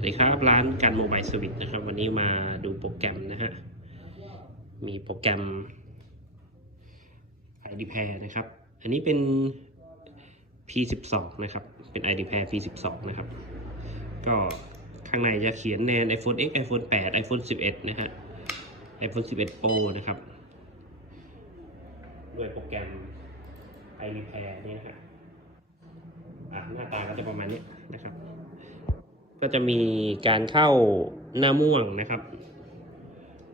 วัสดีครับ ร้านการโมบายสวิตนะครับ วันนี้มาดูโปรแกรมนะฮะ มีโปรแกรม ID Pair นะครับ อันนี้เป็น P12 นะครับ เป็น ID Pair P12 นะครับ ก็ข้างในจะเขียนแนน iPhone X iPhone 8 iPhone 11 นะฮะ iPhone 11 Pro นะครับ ด้วยโปรแกรม ID Pair นี่นะฮะหน้าตาก็จะประมาณนี้นะครับ ก็จะมีการเข้าหน้าม่วงนะครับ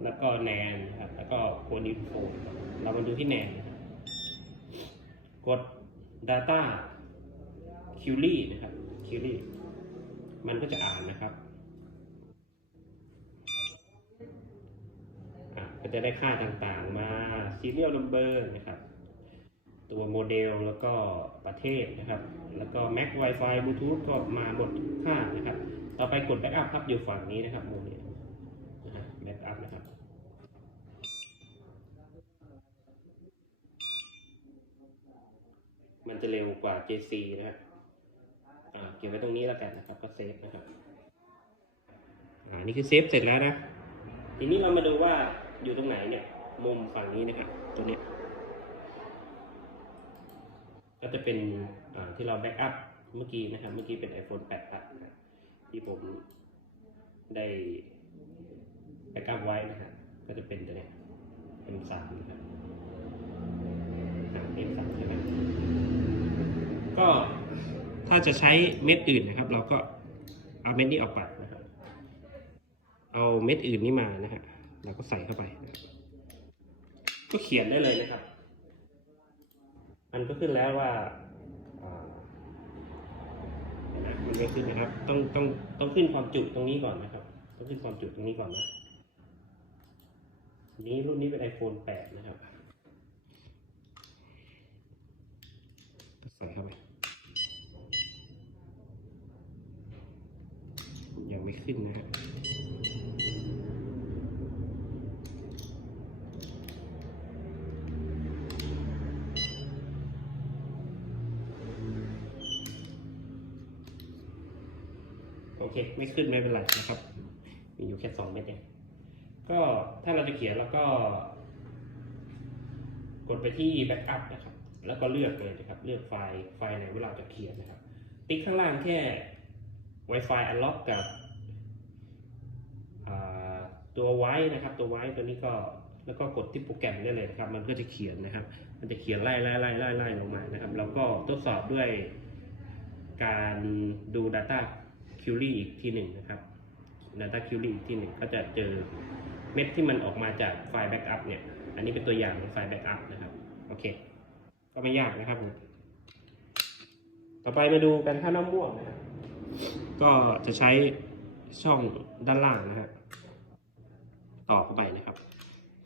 แล้วก็แนนครับ แล้วก็โคดิโฟเรามาดูที่แนนครับกด Data q u e r y นะครับ q u e r y มันก็จะอ่านนะครับก็จะได้ค่าต่างๆมา serial number นะครับ ตัวโมเดลแล้วก็ประเทศนะครับ แล้วก็ Mac Wi-Fi Bluetooth ก็มาหมดค่านะครับ ต่อไปกด Backup ครับอยู่ฝั่งนี้นะครับมุมนี้นะฮะ Backup นะครับ มันจะเร็วกว่า JC นะฮะอ่าเก็บไว้ตรงนี้แล้วกันนะครับ ก็เซฟนะครับอ่านี่คือเซฟเสร็จแล้วนะ ทีนี้เรามาดูว่าอยู่ตรงไหนเนี่ย มุมฝั่งนี้นะครับ ตัวเนี้ย ก็จะเป็นที่เราแบ็กอัพเมื่อกี้นะครับ เมื่อกี้เป็น iPhone 8อัดนะที่ผมได้แบ็กอัพไว้นะครับ ก็จะเป็นตัวเนี้ย M3 นะครับอ่า M3 ใช่ไหมก็ถ้าจะใช้เม็ดอื่นนะครับ เราก็เอาเม็ดนี้ออกไปนะครับ เอาเม็ดอื่นนี้มานะฮะเราก็ใส่เข้าไป ก็เขียนได้เลยนะครับ มันก็ขึ้นแล้วว่าอมันไม่ขึ้นนะครับ ต้องต้องต้องขึ้นความจุตรงนี้ก่อนนะครับ ต้องขึ้นความจุตรงนี้ก่อนนะ นี้รุ่นนี้เป็น iPhone 8 นะครับใส่เข้าไป ยังไม่ขึ้นนะฮะ โอเค ไม่ขึ้นไม่เป็นไรนะครับ มีอยู่แค่สองเม็ดเองก็ถ้าเราจะเขียนแล้วก็ กดไปที่ Backup นะครับ แล้วก็เลือกเลยนะครับ เลือกไฟล์ไฟล์ไหนเวลาจะเขียนนะครับ ติ๊กข้างล่างแค่ Wi-Fi Unlock กับตัวไว้นะครับ ตัวไว้ตัวนี้ก็แล้วก็กดที่โปรแกรมได้เลยนะครับ มันก็จะเขียนนะครับ มันจะเขียนไล่ไล่ไล่ไล่ไล่ลงมานะครับ แล้วก็ทดสอบด้วยการดู Data q u e r y อีกทีหนึ่งนะครับ Data q u e r y อีกทีหนึ่งก็จะเจอเม็ดที่มันออกมาจากไฟล์ Backup เนี่ย อันนี้เป็นตัวอย่างของไฟล์ Backup นะครับ โอเค ก็ไม่ยากนะครับผมต่อไปมาดูกันข้าน้าม่วงนะครับก็จะใช้ช่องด้านล่างนะฮะต่อเข้าไปนะครับ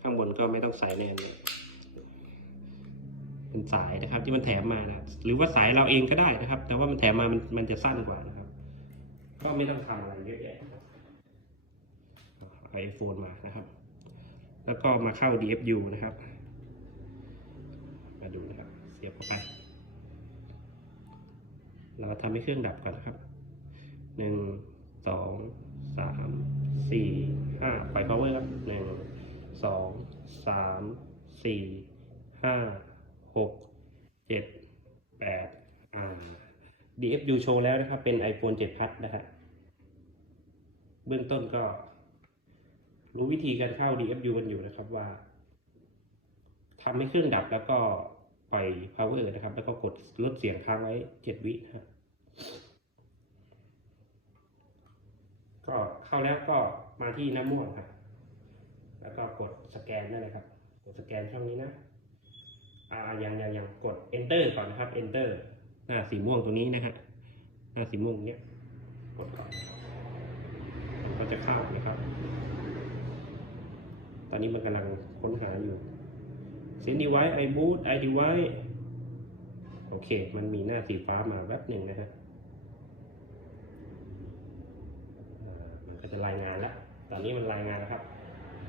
ข้างบนก็ไม่ต้องสายแนนเลยเป็นสายนะครับที่มันแถมมานะหรือว่าสายเราเองก็ได้นะครับ แต่ว่ามันแถมมามันมันจะสั้นกว่านะ ก็ไม่ต้องทำอะไรเยอะแยะไอโฟนมานะครับ แล้วก็มาเข้า DFU นะครับ มาดูนะครับ เสียบเข้าไป เราทำให้เครื่องดับก่อนนะครับหนึ่งสองสามสี่ห้าปล่อย power ครับหนึ่งสองสามสี่ห้าหกเจ็ดแปดอ่า DFU โชว์แล้วนะครับ เป็น iPhone 7 Plus นะครับเบื้องต้นก็ รู้วิธีการเข้า DFU กันอยู่นะครับว่าทำให้เครื่องดับแล้วก็ปล่อย power นะครับ แล้วก็กดลดเสียงค้างไว้ 7 วิครับก็เข้าแล้วก็มาที่น้ำม่วงครับ แล้วก็กดสแกนได้เลยครับ กดสแกนช่องนี้นะ อ่ายังยังอยังกด enter ก่อนนะครับ enter หน้าสีม่วงตรงนี้นะฮะหน้าสีม่วงเนี้ยกดก่อนมันก็จะเข้านะครับ ตอนนี้มันกำลังค้นหาอยู่เซนดีไวไอบูตไอดีไวโอเค มันมีหน้าสีฟ้ามาแวบหนึ่งนะฮะมันก็จะรายงานแล้ว ตอนนี้มันรายงานแล้วครับ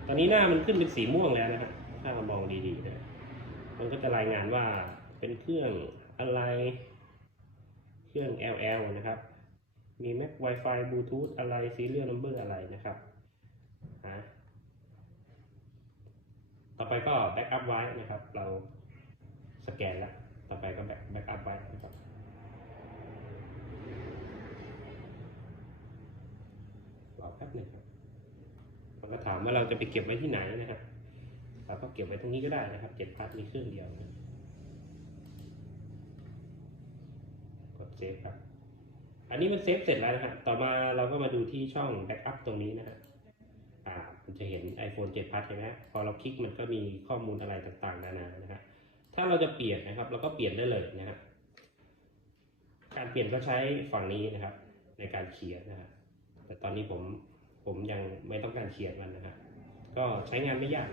ตอนนี้หน้ามันขึ้นเป็นสีม่วงแล้วนะครับ ถ้าเรามองดีๆนะ มันก็จะรายงานว่าเป็นเครื่องอะไร เครื่อง LL นะครับ มี Mac Wi-Fi Bluetooth อะไร Serial Number ออะไรนะครับต่อไปก็ Backup ไว้นะครับ เราสแกนแล้ว ต่อไปก็ back Backup ไว้นะครับรอแป๊บนึงครับมันก็ถามว่าเราจะไปเก็บไว้ที่ไหนนะครับเราก็เก็บไว้ตรงนี้ก็ได้นะครับเจ็ดพาร์ทมีเครื่องเดียวนะ เซฟครับ อันนี้มันเซฟเสร็จแล้วนะครับ ต่อมาเราก็มาดูที่ช่องแบ็กอัพตรงนี้นะครับอ่ามันจะเห็น iPhone 7 Plus ใช่ไหมพอเราคลิกมันก็มีข้อมูลอะไรต่างๆ นานานะครับถ้าเราจะเปลี่ยนนะครับ เราก็เปลี่ยนได้เลยนะครับ การเปลี่ยนก็ใช้ฝั่งนี้นะครับ ในการเขียนนะครับ แต่ตอนนี้ผมผมยังไม่ต้องการเขียนมันนะครับ ก็ใช้งานไม่ยาก